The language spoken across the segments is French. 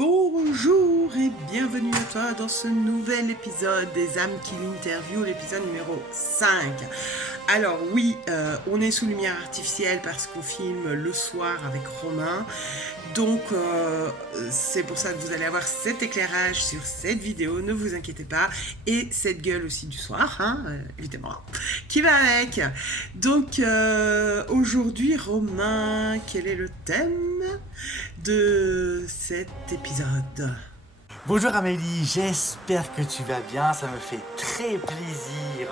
Bonjour et bienvenue à toi dans ce nouvel épisode des âmes qui l'interviewent, l'épisode numéro 5. Alors oui, on est sous lumière artificielle parce qu'on filme le soir avec Romain. Donc c'est pour ça que vous allez avoir cet éclairage sur cette vidéo, ne vous inquiétez pas. Et cette gueule aussi du soir, hein, évidemment, qui va avec. Donc aujourd'hui, Romain, quel est le thème de cet épisode? Bonjour Amélie, j'espère que tu vas bien, ça me fait très plaisir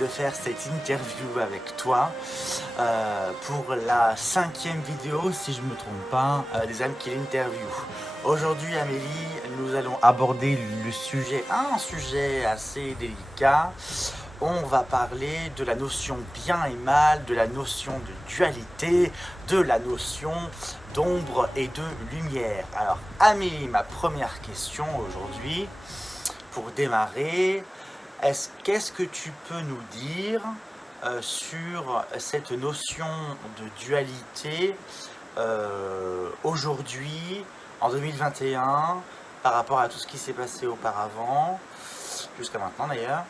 de faire cette interview avec toi pour la 5e vidéo, si je ne me trompe pas, des âmes qui l'interviewent. Aujourd'hui Amélie, nous allons aborder un sujet assez délicat. On va parler de la notion bien et mal, de la notion de dualité, de la notion d'ombre et de lumière. Alors Amélie, ma première question aujourd'hui, pour démarrer, qu'est-ce que tu peux nous dire sur cette notion de dualité aujourd'hui, en 2021, par rapport à tout ce qui s'est passé auparavant, jusqu'à maintenant d'ailleurs.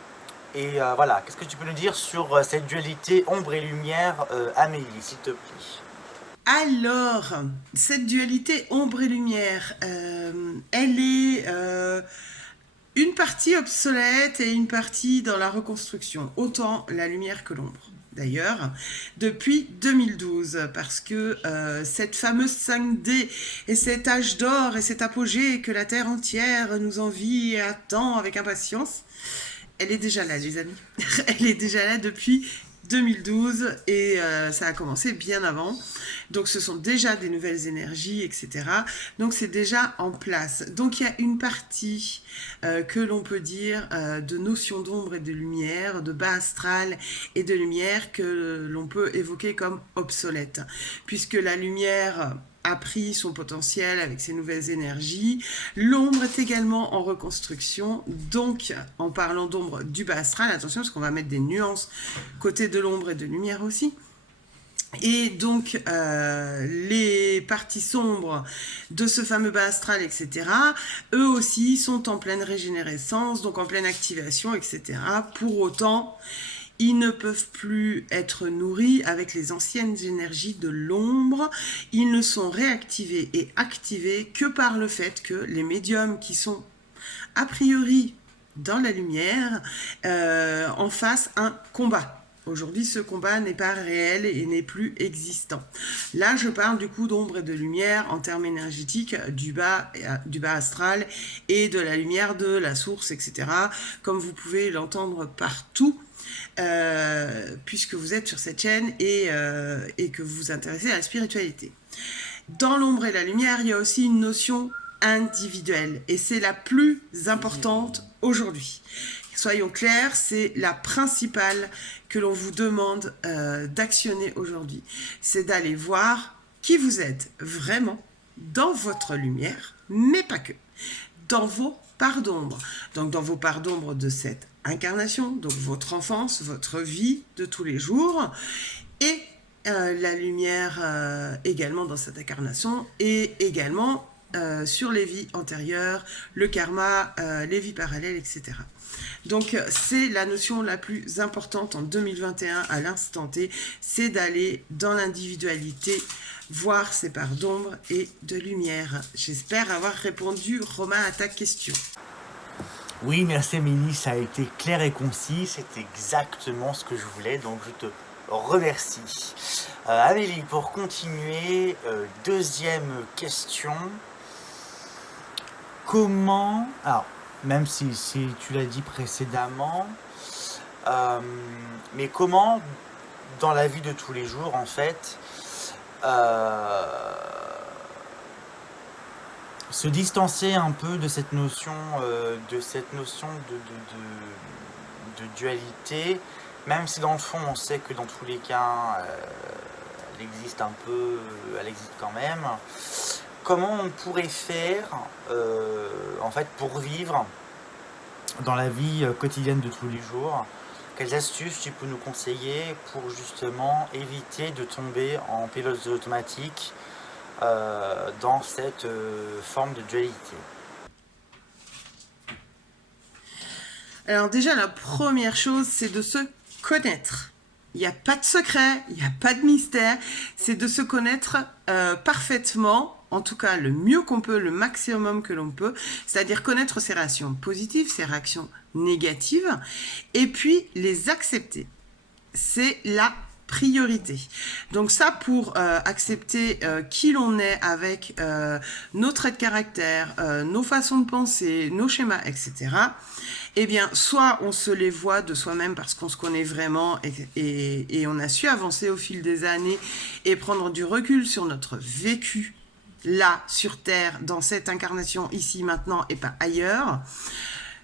Et voilà, qu'est-ce que tu peux nous dire sur cette dualité ombre et lumière, Amélie, s'il te plaît? Alors, cette dualité ombre et lumière, elle est une partie obsolète et une partie dans la reconstruction, autant la lumière que l'ombre. D'ailleurs, depuis 2012, parce que cette fameuse 5D et cet âge d'or et cet apogée que la Terre entière nous envie et attend avec impatience, elle est déjà là, les amis. Elle est déjà là depuis 2012 et ça a commencé bien avant. Donc ce sont déjà des nouvelles énergies, etc. Donc c'est déjà en place. Donc il y a une partie que l'on peut dire de notion d'ombre et de lumière, de bas astral et de lumière que l'on peut évoquer comme obsolète. Puisque la lumière a pris son potentiel avec ses nouvelles énergies. L'ombre est également en reconstruction. Donc, en parlant d'ombre du bas astral, attention parce qu'on va mettre des nuances côté de l'ombre et de lumière aussi. Et donc, les parties sombres de ce fameux bas astral, etc., eux aussi sont en pleine régénérescence, donc en pleine activation, etc. Pour autant, ils ne peuvent plus être nourris avec les anciennes énergies de l'ombre. Ils ne sont réactivés et activés que par le fait que les médiums qui sont a priori dans la lumière en fassent un combat. Aujourd'hui, ce combat n'est pas réel et n'est plus existant. Là, je parle du coup d'ombre et de lumière en termes énergétiques du bas astral et de la lumière de la source, etc. Comme vous pouvez l'entendre partout. Puisque vous êtes sur cette chaîne et que vous vous intéressez à la spiritualité. Dans l'ombre et la lumière, il y a aussi une notion individuelle et c'est la plus importante aujourd'hui. Soyons clairs, c'est la principale que l'on vous demande d'actionner aujourd'hui. C'est d'aller voir qui vous êtes vraiment dans votre lumière, mais pas que, dans vos parts d'ombre. Donc dans vos parts d'ombre de cette incarnation, donc votre enfance, votre vie de tous les jours, et la lumière également dans cette incarnation, et également sur les vies antérieures, le karma, les vies parallèles, etc. Donc c'est la notion la plus importante en 2021 à l'instant T, c'est d'aller dans l'individualité, voir ses parts d'ombre et de lumière. J'espère avoir répondu, Romain, à ta question. Oui, merci Amélie, ça a été clair et concis, c'est exactement ce que je voulais, donc je te remercie. Amélie, pour continuer, deuxième question. Comment, alors même si tu l'as dit précédemment, mais comment dans la vie de tous les jours en fait se distancer un peu de cette notion de dualité, même si dans le fond on sait que dans tous les cas elle existe un peu, elle existe quand même. Comment on pourrait faire en fait pour vivre dans la vie quotidienne de tous les jours? Quelles astuces tu peux nous conseiller pour justement éviter de tomber en pilote automatique dans cette forme de dualité? Alors déjà, la première chose, c'est de se connaître. Il n'y a pas de secret, il n'y a pas de mystère, c'est de se connaître parfaitement, en tout cas le mieux qu'on peut, le maximum que l'on peut, c'est-à-dire connaître ses réactions positives, ses réactions négatives, et puis les accepter. C'est la priorité. Donc ça, pour accepter qui l'on est avec nos traits de caractère, nos façons de penser, nos schémas, etc., eh bien, soit on se les voit de soi-même parce qu'on se connaît vraiment et on a su avancer au fil des années et prendre du recul sur notre vécu là, sur Terre, dans cette incarnation, ici, maintenant, et pas ailleurs.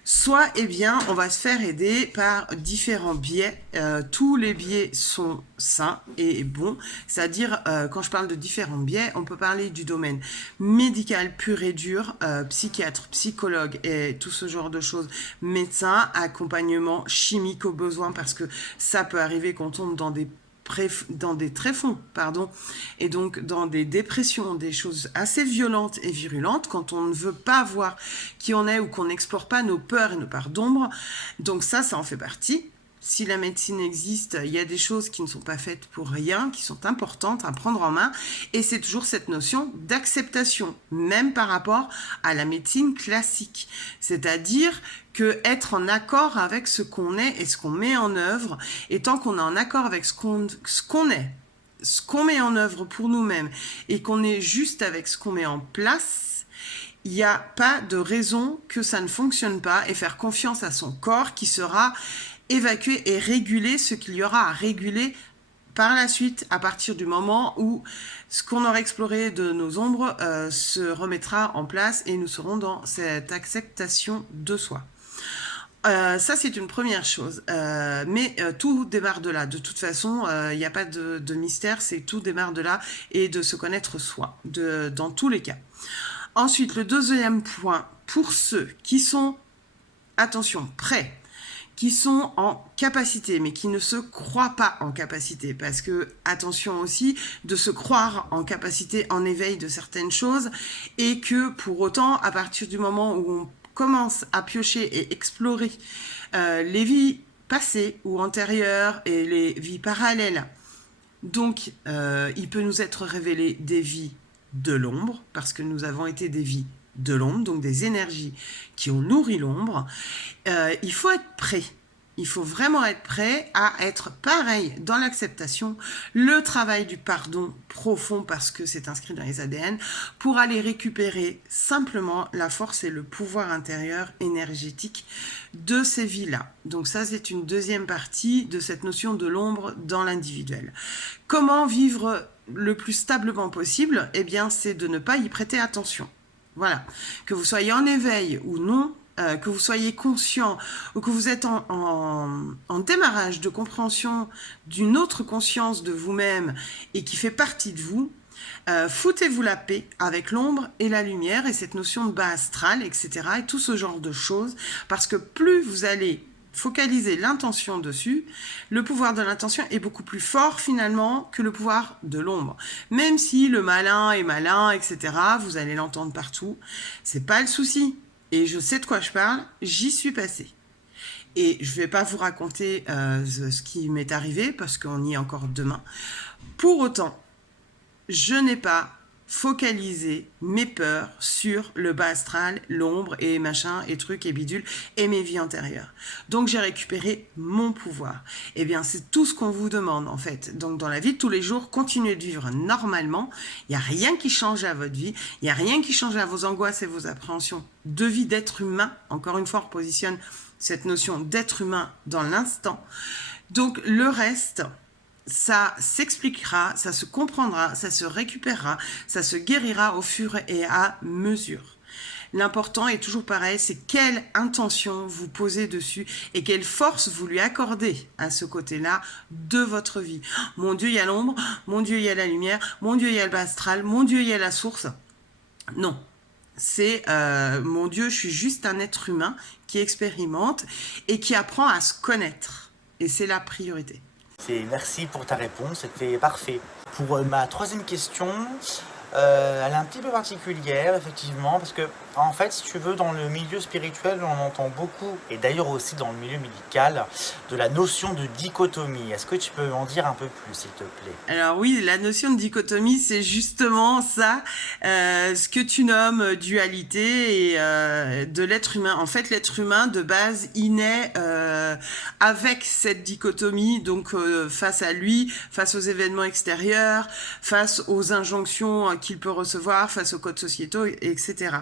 Soit, eh bien, on va se faire aider par différents biais. Tous les biais sont sains et bons. C'est-à-dire, quand je parle de différents biais, on peut parler du domaine médical pur et dur, psychiatre, psychologue et tout ce genre de choses, médecin, accompagnement chimique au besoin, parce que ça peut arriver qu'on tombe dans des tréfonds, et donc dans des dépressions, des choses assez violentes et virulentes, quand on ne veut pas voir qui on est ou qu'on n'explore pas nos peurs et nos parts d'ombre. Donc ça en fait partie. Si la médecine existe, il y a des choses qui ne sont pas faites pour rien, qui sont importantes à prendre en main, et c'est toujours cette notion d'acceptation, même par rapport à la médecine classique. C'est-à-dire que être en accord avec ce qu'on est et ce qu'on met en œuvre, et tant qu'on est en accord avec ce qu'on est, ce qu'on met en œuvre pour nous-mêmes, et qu'on est juste avec ce qu'on met en place, il n'y a pas de raison que ça ne fonctionne pas, et faire confiance à son corps qui sera évacuer et réguler ce qu'il y aura à réguler par la suite, à partir du moment où ce qu'on aura exploré de nos ombres se remettra en place et nous serons dans cette acceptation de soi. Ça, c'est une première chose. Mais tout démarre de là. De toute façon, il n'y a pas de mystère, c'est tout démarre de là et de se connaître soi, dans tous les cas. Ensuite, le deuxième point, pour ceux qui sont, attention, prêts, qui sont en capacité, mais qui ne se croient pas en capacité. Parce que, attention aussi, de se croire en capacité, en éveil de certaines choses, et que pour autant, à partir du moment où on commence à piocher et explorer les vies passées ou antérieures et les vies parallèles, donc il peut nous être révélé des vies de l'ombre, parce que nous avons été des vies de l'ombre, donc des énergies qui ont nourri l'ombre. Il faut être prêt. Il faut vraiment être prêt à être pareil dans l'acceptation, le travail du pardon profond, parce que c'est inscrit dans les ADN, pour aller récupérer simplement la force et le pouvoir intérieur énergétique de ces vies-là. Donc ça, c'est une deuxième partie de cette notion de l'ombre dans l'individuel. Comment vivre le plus stablement possible? Eh bien, c'est de ne pas y prêter attention. Voilà. Que vous soyez en éveil ou non, que vous soyez conscient ou que vous êtes en démarrage de compréhension d'une autre conscience de vous-même et qui fait partie de vous, foutez-vous la paix avec l'ombre et la lumière et cette notion de bas astral, etc. et tout ce genre de choses, parce que plus vous allez focaliser l'intention dessus, le pouvoir de l'intention est beaucoup plus fort finalement que le pouvoir de l'ombre. Même si le malin est malin, etc., vous allez l'entendre partout, c'est pas le souci. Et je sais de quoi je parle, j'y suis passée. Et je ne vais pas vous raconter ce qui m'est arrivé, parce qu'on y est encore demain. Pour autant, je n'ai pas focalisé mes peurs sur le bas astral, l'ombre et machin et trucs et bidules et mes vies antérieures. Donc j'ai récupéré mon pouvoir. Eh bien c'est tout ce qu'on vous demande en fait. Donc dans la vie de tous les jours, continuez de vivre normalement. Il n'y a rien qui change à votre vie. Il n'y a rien qui change à vos angoisses et vos appréhensions de vie d'être humain. Encore une fois, on repositionne cette notion d'être humain dans l'instant. Donc le reste, ça s'expliquera, ça se comprendra, ça se récupérera, ça se guérira au fur et à mesure. L'important est toujours pareil, c'est quelle intention vous posez dessus et quelle force vous lui accordez à ce côté-là de votre vie. Mon Dieu, il y a l'ombre, mon Dieu, il y a la lumière, mon Dieu, il y a le bas astral, mon Dieu, il y a la source. Non, c'est mon Dieu, je suis juste un être humain qui expérimente et qui apprend à se connaître. Et c'est la priorité. Merci pour ta réponse, c'était parfait. Pour ma troisième question, Elle est un petit peu particulière, effectivement, parce que, en fait, si tu veux, dans le milieu spirituel, on entend beaucoup, et d'ailleurs aussi dans le milieu médical, de la notion de dichotomie. Est-ce que tu peux en dire un peu plus, s'il te plaît? Alors oui, la notion de dichotomie, c'est justement ça, ce que tu nommes dualité et de l'être humain. En fait, l'être humain, de base, il naît avec cette dichotomie, donc face à lui, face aux événements extérieurs, face aux injonctions qu'il peut recevoir, face aux codes sociétaux, etc.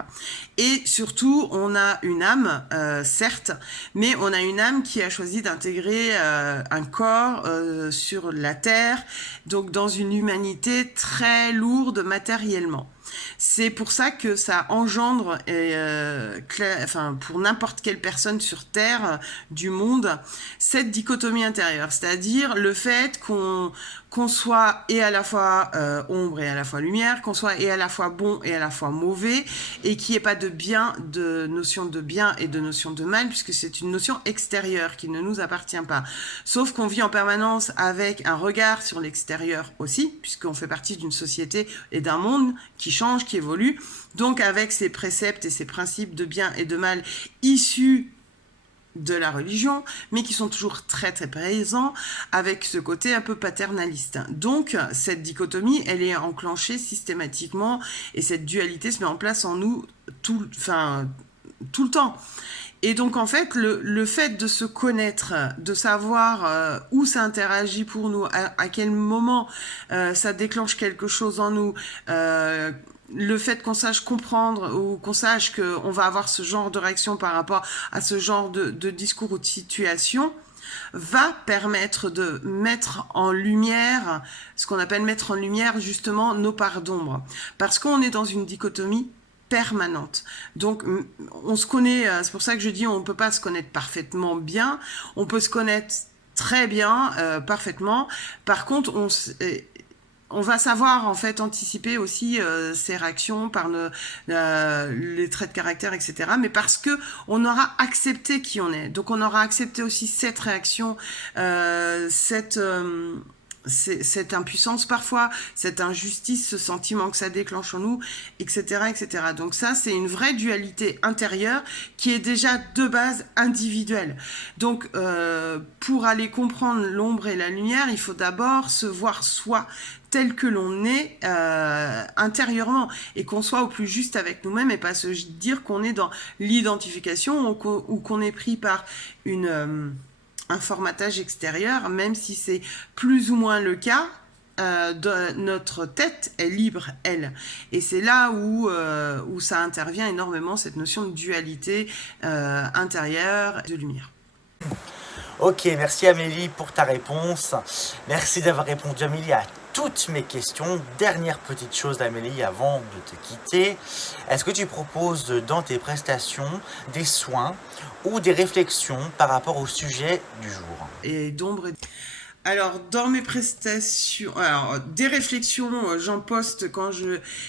Et surtout, on a une âme, certes, mais on a une âme qui a choisi d'intégrer un corps sur la Terre, donc dans une humanité très lourde matériellement. C'est pour ça que ça engendre, pour n'importe quelle personne sur Terre du monde, cette dichotomie intérieure, c'est-à-dire le fait qu'on soit et à la fois ombre et à la fois lumière, qu'on soit et à la fois bon et à la fois mauvais, et qu'il n'y ait pas de notion de bien et de notion de mal, puisque c'est une notion extérieure qui ne nous appartient pas. Sauf qu'on vit en permanence avec un regard sur l'extérieur aussi, puisqu'on fait partie d'une société et d'un monde qui change, qui évolue, donc avec ses préceptes et ses principes de bien et de mal issus de la religion, mais qui sont toujours très très présents, avec ce côté un peu paternaliste. Donc cette dichotomie, elle est enclenchée systématiquement, et cette dualité se met en place en nous tout le temps. Et donc en fait, le fait de se connaître, de savoir où ça interagit pour nous, à quel moment ça déclenche quelque chose en nous, le fait qu'on sache comprendre ou qu'on sache qu'on va avoir ce genre de réaction par rapport à ce genre de discours ou de situation, va permettre de mettre en lumière, ce qu'on appelle mettre en lumière justement nos parts d'ombre. Parce qu'on est dans une dichotomie permanente. Donc on se connaît, c'est pour ça que je dis on ne peut pas se connaître parfaitement bien, on peut se connaître très bien, parfaitement. Par contre, on va savoir en fait anticiper aussi ses réactions par les traits de caractère, etc. Mais parce que on aura accepté qui on est. Donc on aura accepté aussi cette réaction, cette impuissance parfois, cette injustice, ce sentiment que ça déclenche en nous, etc., etc. Donc ça, c'est une vraie dualité intérieure qui est déjà de base individuelle. Donc pour aller comprendre l'ombre et la lumière, il faut d'abord se voir soi tel que l'on est intérieurement, et qu'on soit au plus juste avec nous-mêmes, et pas se dire qu'on est dans l'identification ou qu'on est pris par un formatage extérieur, même si c'est plus ou moins le cas. Notre tête est libre, elle. Et c'est là où ça intervient énormément, cette notion de dualité intérieure de lumière. Ok, merci Amélie pour ta réponse. Merci d'avoir répondu, Amélie, à toutes mes questions. Dernière petite chose d'Amélie avant de te quitter. Est-ce que tu proposes dans tes prestations des soins ou des réflexions par rapport au sujet du jour? Et d'ombre. Alors, dans mes prestations, des réflexions, j'en poste quand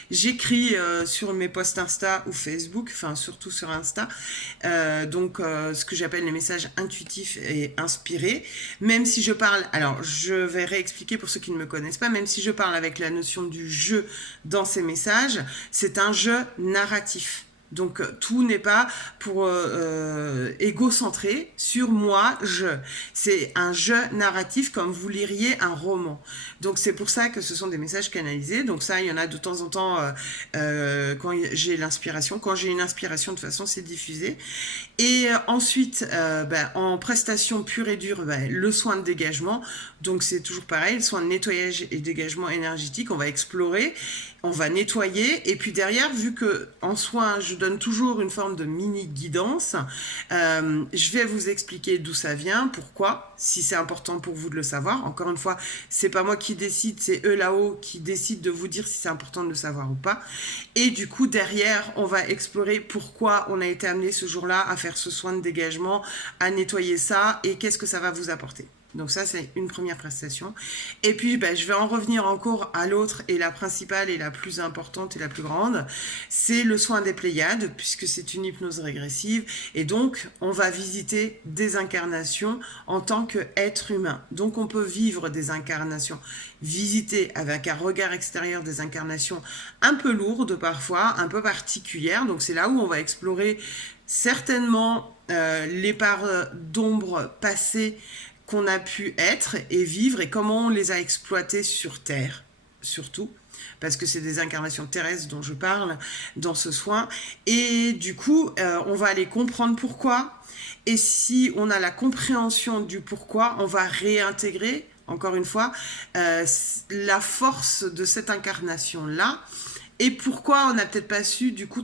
j'écris sur mes posts Insta ou Facebook, enfin surtout sur Insta. Ce que j'appelle les messages intuitifs et inspirés. Même si je parle, alors je vais réexpliquer pour ceux qui ne me connaissent pas, même si je parle avec la notion du jeu dans ces messages, c'est un jeu narratif. Donc tout n'est pas pour égocentré sur moi, c'est un jeu narratif comme vous liriez un roman. Donc c'est pour ça que ce sont des messages canalisés. Donc ça, il y en a de temps en temps quand j'ai l'inspiration. Quand j'ai une inspiration, de toute façon, c'est diffusé. Et ensuite, en prestation pure et dure, le soin de dégagement. Donc c'est toujours pareil, le soin de nettoyage et dégagement énergétique. On va explorer, on va nettoyer. Et puis derrière, vu que en soin, je donne toujours une forme de mini guidance, je vais vous expliquer d'où ça vient, pourquoi, si c'est important pour vous de le savoir. Encore une fois, c'est pas moi qui décide, c'est eux là-haut qui décident de vous dire si c'est important de le savoir ou pas. Et du coup, derrière, on va explorer pourquoi on a été amené ce jour-là à faire ce soin de dégagement, à nettoyer ça, et qu'est-ce que ça va vous apporter. Donc ça, c'est une première prestation. Et puis, je vais en revenir encore à l'autre, et la principale et la plus importante et la plus grande, c'est le soin des Pléiades, puisque c'est une hypnose régressive. Et donc, on va visiter des incarnations en tant qu'être humain. Donc, on peut vivre des incarnations, visiter avec un regard extérieur des incarnations un peu lourdes parfois, un peu particulières. Donc, c'est là où on va explorer certainement les parts d'ombre passées qu'on a pu être et vivre, et comment on les a exploitées sur Terre, surtout, parce que c'est des incarnations terrestres dont je parle dans ce soin. Et du coup, on va aller comprendre pourquoi. Et si on a la compréhension du pourquoi, on va réintégrer, encore une fois, la force de cette incarnation-là, et pourquoi on n'a peut-être pas su du coup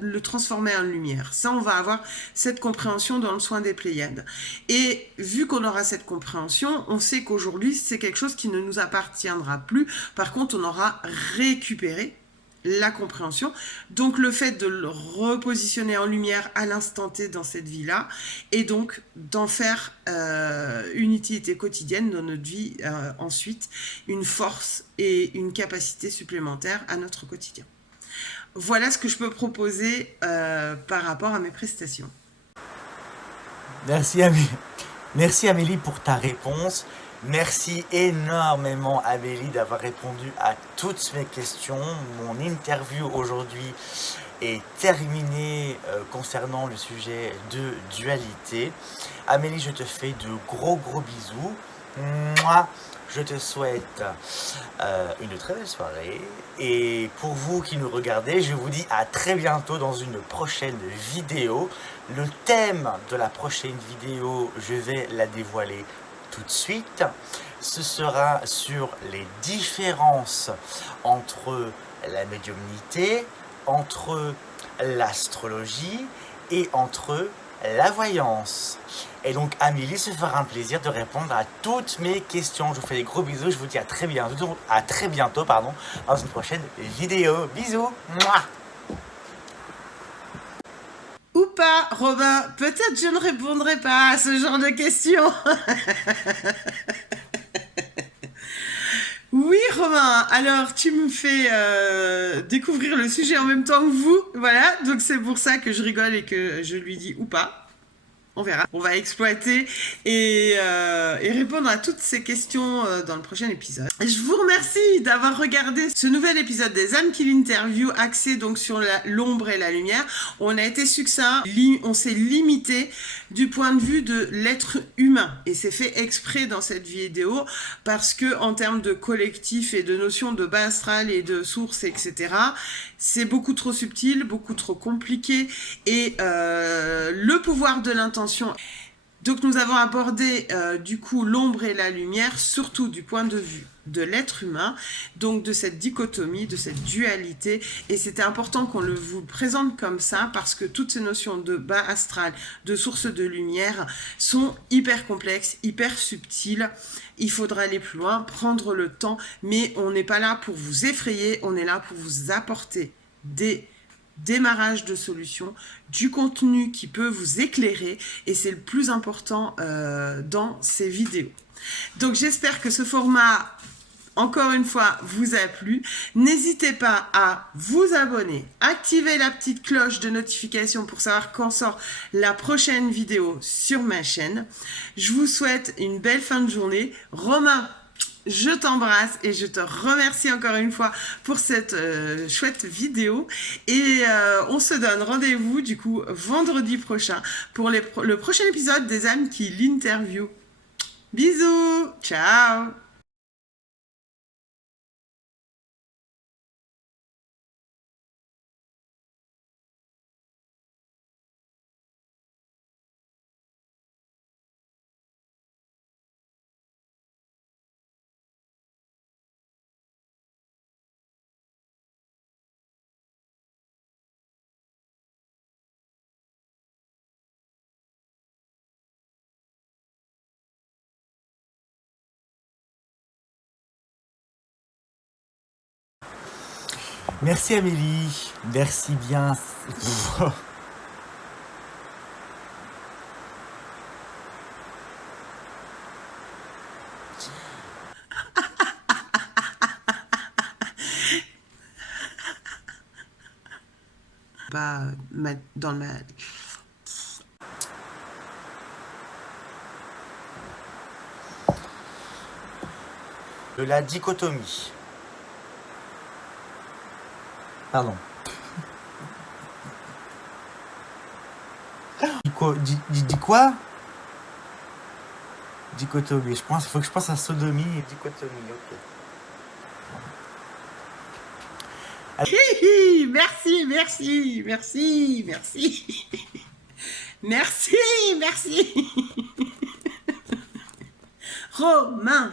le transformer en lumière. Ça, on va avoir cette compréhension dans le soin des Pléiades. Et vu qu'on aura cette compréhension, on sait qu'aujourd'hui, c'est quelque chose qui ne nous appartiendra plus. Par contre, on aura récupéré la compréhension. Donc, le fait de le repositionner en lumière à l'instant T dans cette vie-là, et donc d'en faire une utilité quotidienne dans notre vie ensuite, une force et une capacité supplémentaire à notre quotidien. Voilà ce que je peux proposer par rapport à mes prestations. Merci Amélie pour ta réponse. Merci énormément Amélie d'avoir répondu à toutes mes questions. Mon interview aujourd'hui est terminée concernant le sujet de dualité. Amélie, je te fais de gros bisous. Moi, je te souhaite une très belle soirée. Et pour vous qui nous regardez, je vous dis à très bientôt dans une prochaine vidéo. Le thème de la prochaine vidéo, je vais la dévoiler tout de suite. Ce sera sur les différences entre la médiumnité, entre l'astrologie et entre la voyance. Et donc Amélie se fera un plaisir de répondre à toutes mes questions. Je vous fais des gros bisous, je vous dis à très bientôt, dans une prochaine vidéo. Bisous. Mouah. Ou pas, Robin, peut-être je ne répondrai pas à ce genre de questions. Oui, Romain, alors tu me fais découvrir le sujet en même temps que vous, voilà, donc c'est pour ça que je rigole et que je lui dis ou pas. On verra. On va exploiter et répondre à toutes ces questions dans le prochain épisode. Je vous remercie d'avoir regardé ce nouvel épisode des âmes qui l'interview, axé donc sur l'ombre et la lumière. On a été succinct, on s'est limité du point de vue de l'être humain, et c'est fait exprès dans cette vidéo parce que en termes de collectif et de notions de bas astral et de sources, etc., c'est beaucoup trop subtil, beaucoup trop compliqué, et le pouvoir de l'intention. Donc nous avons abordé du coup l'ombre et la lumière, surtout du point de vue de l'être humain, donc de cette dichotomie, de cette dualité, et c'était important qu'on vous présente comme ça parce que toutes ces notions de bas astral, de source de lumière sont hyper complexes, hyper subtiles. Il faudra aller plus loin, prendre le temps, mais on n'est pas là pour vous effrayer, on est là pour vous apporter des démarrage de solutions, du contenu qui peut vous éclairer, et c'est le plus important dans ces vidéos. Donc j'espère que ce format, encore une fois, vous a plu. N'hésitez pas à vous abonner, activer la petite cloche de notification pour savoir quand sort la prochaine vidéo sur ma chaîne. Je vous souhaite une belle fin de journée. Romain, je t'embrasse et je te remercie encore une fois pour cette chouette vidéo. Et on se donne rendez-vous du coup vendredi prochain pour le prochain épisode des âmes qui l'interview. Bisous, ciao. Merci Amélie, merci bien. pas dans le De la dichotomie. Pardon. Dis quoi? Dichotomie. Il faut que je pense à sodomie et dichotomie. Ok. Merci, merci, merci, merci. Merci, merci. Romain.